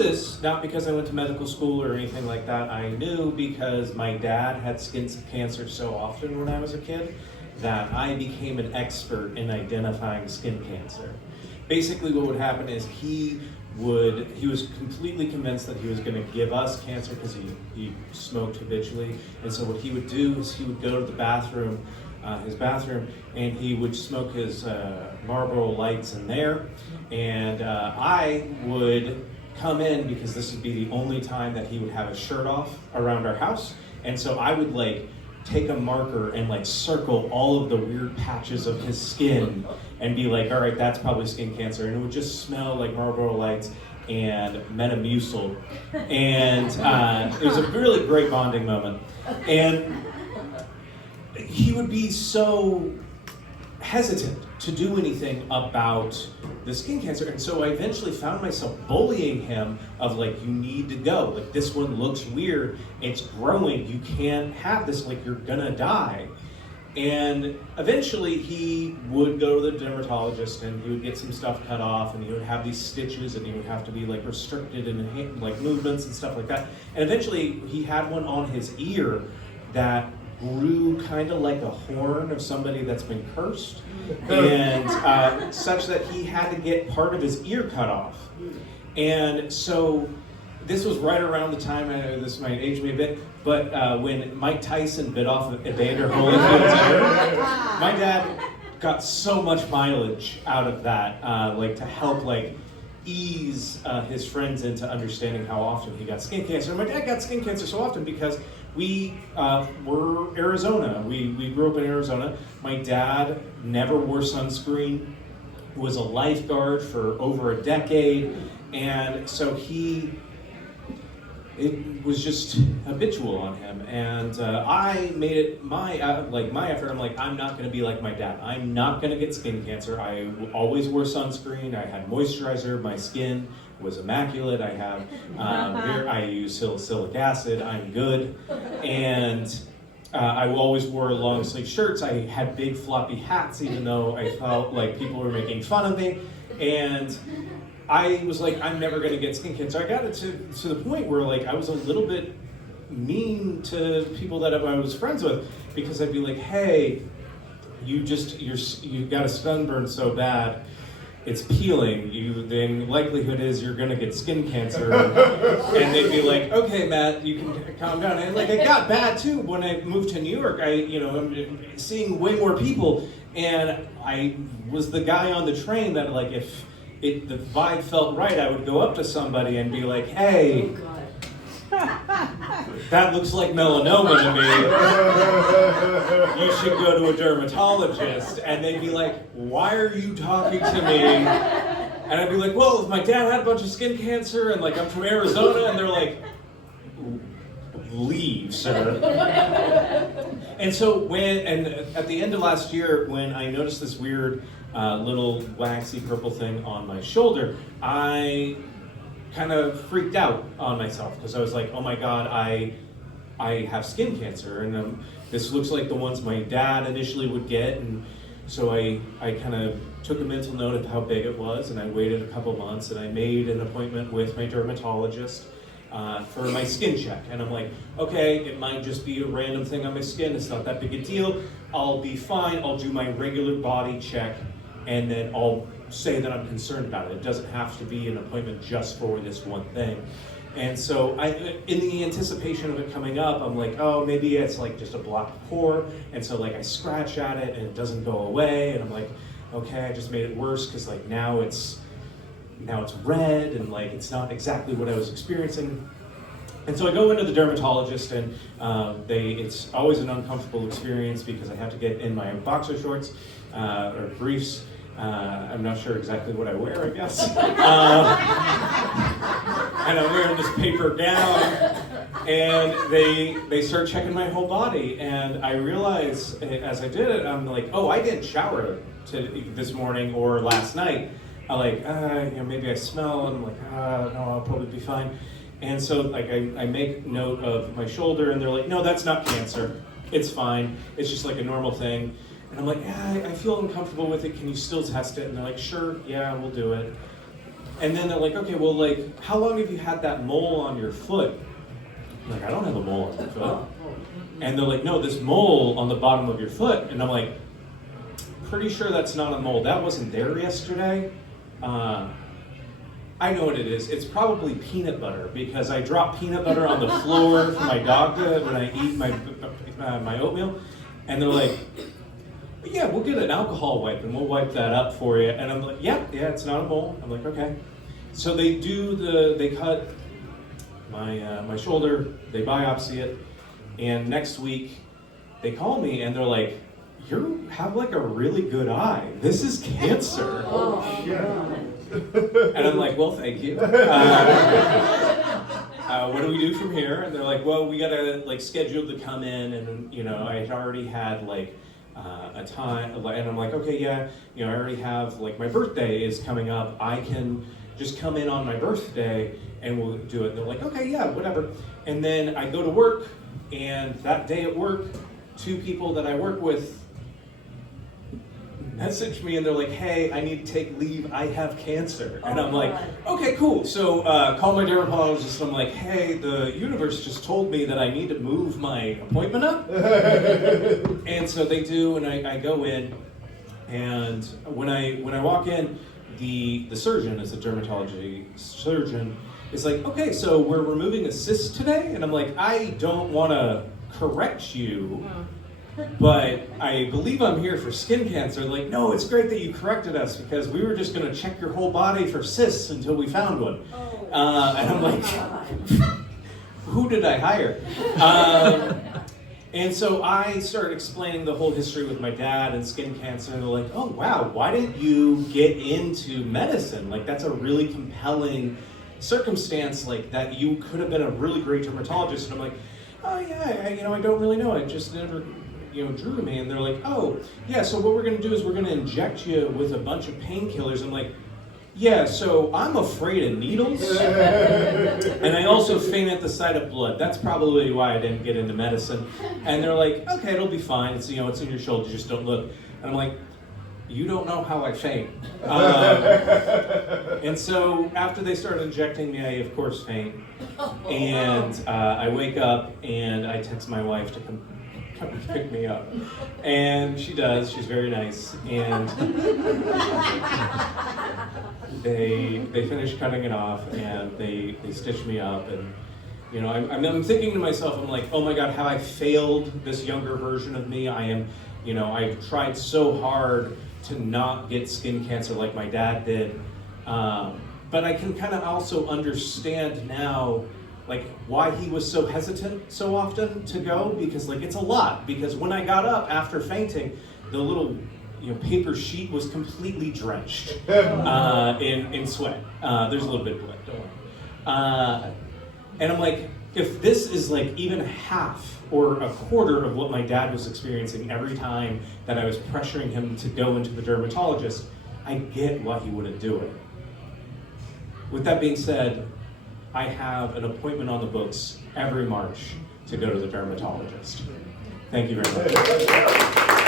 this not because I went to medical school or anything like that. I knew because my dad had skin cancer so often when I was a kid that I became an expert in identifying skin cancer. Basically what would happen is he was completely convinced that he was going to give us cancer because he smoked habitually. And so what he would do is he would go to the bathroom, his bathroom, and he would smoke his Marlboro Lights in there. And I would come in because this would be the only time that he would have his shirt off around our house. And so I would take a marker and circle all of the weird patches of his skin and be like, all right, that's probably skin cancer. And it would just smell like Marlboro Lights and Metamucil. And it was a really great bonding moment. And he would be so hesitant to do anything about the skin cancer. And so I eventually found myself bullying him of you need to go. This one looks weird. It's growing. You can't have this. You're gonna die. And eventually he would go to the dermatologist and he would get some stuff cut off and he would have these stitches and he would have to be restricted in movements and stuff like that. And eventually he had one on his ear that grew kind of like a horn of somebody that's been cursed, and such that he had to get part of his ear cut off. And so this was right around the time, this might age me a bit, but when Mike Tyson bit off Evander Holyfield's ear, my dad got so much mileage out of that, to help ease his friends into understanding how often he got skin cancer. And my dad got skin cancer so often because we were Arizona. We grew up in Arizona. My dad never wore sunscreen, was a lifeguard for over a decade, and so it was just habitual on him. And I made it my effort. I'm not going to be like my dad. I'm not going to get skin cancer. I always wore sunscreen. I had moisturizer. My skin was immaculate. I have I use salicylic acid. I'm good. And I always wore long sleeve shirts. I had big floppy hats, even though I felt like people were making fun of me. And I was I'm never going to get skin cancer. I got it to the point where I was a little bit mean to people that I was friends with, because I'd be like, hey, you got a sunburn so bad, it's peeling. The likelihood is you're going to get skin cancer. And they'd be like, okay, Matt, you can calm down. And it got bad too when I moved to New York. I'm seeing way more people, and I was the guy on the train that if the vibe felt right, I would go up to somebody and be like, hey, that looks like melanoma to me. You should go to a dermatologist. And they'd be like, why are you talking to me? And I'd be like, well, my dad had a bunch of skin cancer, and I'm from Arizona. And they're like, leave, sir. And so at the end of last year, when I noticed this weird little waxy purple thing on my shoulder, I kind of freaked out on myself, because I was like, oh my God, I have skin cancer, and this looks like the ones my dad initially would get. And so I kind of took a mental note of how big it was, and I waited a couple months, and I made an appointment with my dermatologist for my skin check. And I'm like, okay, it might just be a random thing on my skin. It's not that big a deal. I'll be fine. I'll do my regular body check, and then I'll say that I'm concerned about it. It doesn't have to be an appointment just for this one thing. And so in the anticipation of it coming up, I'm like, oh, maybe it's just a blocked pore. And so I scratch at it and it doesn't go away. And I'm like, okay, I just made it worse, because now it's red, and it's not exactly what I was experiencing. And so I go into the dermatologist, and it's always an uncomfortable experience, because I have to get in my boxer shorts or briefs. I'm not sure exactly what I wear, I guess. And I'm wearing this paper gown, and they start checking my whole body. And I realize as I did it, I'm like, oh, I didn't shower this morning or last night. Maybe I smell, and I'm like, no, I'll probably be fine. And so I make note of my shoulder, and they're like, no, that's not cancer. It's fine. It's just a normal thing. And I'm like, yeah, I feel uncomfortable with it. Can you still test it? And they're like, sure, yeah, we'll do it. And then they're like, okay, well, like, how long have you had that mole on your foot? I'm like, I don't have a mole on my foot. And they're like, no, this mole on the bottom of your foot. And I'm like, pretty sure that's not a mole. That wasn't there yesterday. I know what it is. It's probably peanut butter, because I drop peanut butter on the floor for my dog to when I eat my oatmeal. And they're like, yeah, we'll get an alcohol wipe and we'll wipe that up for you. And I'm like, yeah, it's not a mole. I'm like, okay. So they cut my shoulder, they biopsy it, and next week they call me and they're like, you have like a really good eye. This is cancer. Oh, yeah. And I'm like, well, thank you. What do we do from here? And they're like, well, we gotta like schedule to come in, and I had already had like a time, and I'm like, okay, yeah, I already have like my birthday is coming up. I can just come in on my birthday and we'll do it. And they're like, okay, yeah, whatever. And then I go to work, and that day at work, 2 people that I work with message me and they're like, hey, I need to take leave, I have cancer. And I'm like, okay, cool. So call my dermatologist, and I'm like, hey, the universe just told me that I need to move my appointment up. And so they do, and I go in, and when I walk in, the surgeon, is a dermatology surgeon, is like, okay, so we're removing a cyst today? And I'm like, I don't want to correct you, but I believe I'm here for skin cancer. Like, no, it's great that you corrected us, because we were just going to check your whole body for cysts until we found one. And I'm like, who did I hire? And so I started explaining the whole history with my dad and skin cancer, and they're like, oh wow, why didn't you get into medicine? Like, that's a really compelling circumstance, like that you could have been a really great dermatologist. And I'm like, oh yeah, I don't really know. It just never drew to me. And they're like, oh yeah, so what we're gonna do is we're gonna inject you with a bunch of painkillers. I'm like, yeah, so I'm afraid of needles, and I also faint at the sight of blood. That's probably why I didn't get into medicine. And they're like, okay, it'll be fine. It's it's in your shoulder, just don't look. And I'm like, you don't know how I faint. And so after they started injecting me, I of course faint. And I wake up and I text my wife to come pick me up. And she does, she's very nice. And they finish cutting it off, and they stitch me up. And I'm thinking to myself, I'm like, oh my God, have I failed this younger version of me? I am, I've tried so hard to not get skin cancer like my dad did. But I can kind of also understand now, like, why he was so hesitant so often to go, because like it's a lot. Because when I got up after fainting, the little paper sheet was completely drenched in sweat. There's a little bit of blood, don't worry. And I'm like, if this is like even half or a quarter of what my dad was experiencing every time that I was pressuring him to go into the dermatologist, I get why he wouldn't do it. With that being said, I have an appointment on the books every March to go to the dermatologist. Thank you very much.